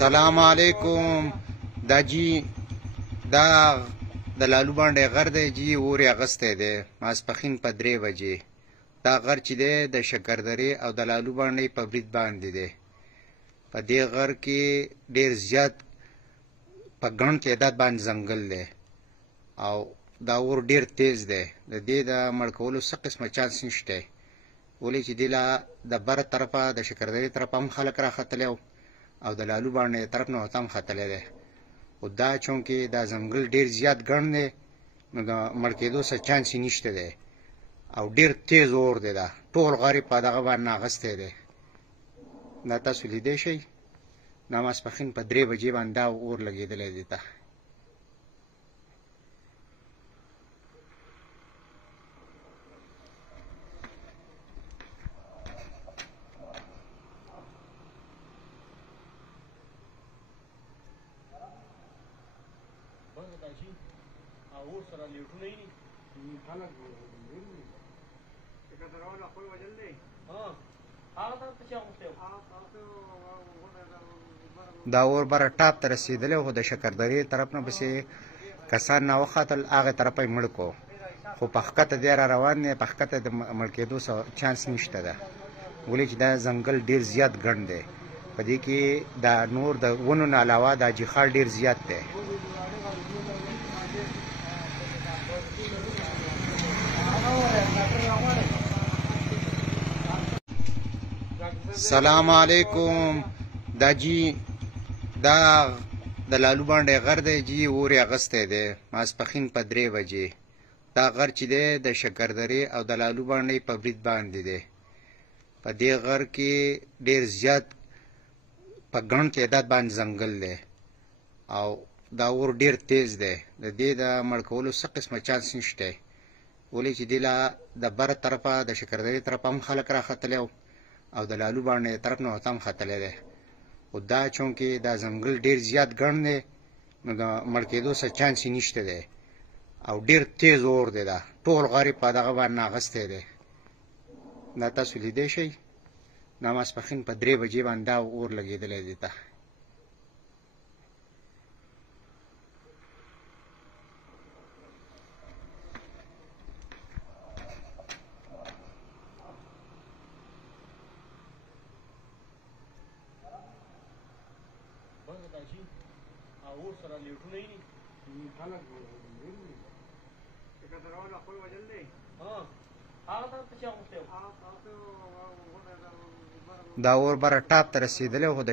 سلام علیکم. دا جی دا د لالو باندې غر دی جی اورې اغستی دی ماسپښین په 3 بجې. دا غر چې دی د شکردرې او د لالو باندې په برید باندې دی. په دې غر کې ډېر زیات په ګڼ تعداد باندې ځنګل دی او دا اور ډېر تیز دی. د دې د مړ کولو څه قسمه چانس نشته، ولې چې دې له د بره طرفه د شکردرې طرفه هم خلک راختلی او د لالو باندې طرف نه ورته هم ختلی دی. خو دا چونکې دا ځنګل ډېر زیات ګڼ دی نو د مړ کېدو څه چانس یې نشته دی او ډېر تیز اور دی. دا ټول غر یې په دغه باندې اغستی دی. دا تاسو لیدی شئ. دا ماسپښین په 3 بجې باندې دا اور لګېدلی دی ته. اور سره لیټونه یې خلک شکردرهونه خپل وجل دی. هغه طرف ته چا غوښتی دا اور بره ټاپ ته رسېدلی خو د شکردرې طرف نه پسې کسان نه وختل، هغې طرفه یې مړ کړو. خو په ښکته دی را روان دی، په ښکته د مړ کېدو چانس نشته ده، ولې چې دا ځنګل ډېر زیات ګڼ دی. په دې کې دا نور د ونو نه علاوه دا جخال ډېر زیات دی. سلام علیکم. دا جی دا د لالو باندې غر دی جی اورې اغستی دی ماسپښین په 3 بجې. دا غر چې دی د شکردرې او د لالو باندې په برید باندې دی. په دې غر کې ډېر زیات په ګڼ تعداد باندې ځنګل دی او دا اور ډېر تیز دی. د دې د مړ کولو څه قسمه چانس نشته، ولې چې دې له د بره طرفه د شکردرې طرفه هم خلک راختلی او د لالو باندې طرف نه ورته هم ختلی دی. خو دا چونکې دا ځنګل ډېر زیات ګڼ دی نو د مړ کېدو څه چانس یې نشته دی او ډېر تیز اور دی. دا ټول غر یې په دغه باندې اغستی دی. دا تاسو لیدی شئ. دا ماسپښین په 3 بجې باندې دا اور لګېدلی دی ته. اور سره لیټونه یې خلک شکردرهونه خپل وجل دی. هغه طرف ته چا غوښتی دا اور بره ټاپ ته رسېدلی خو د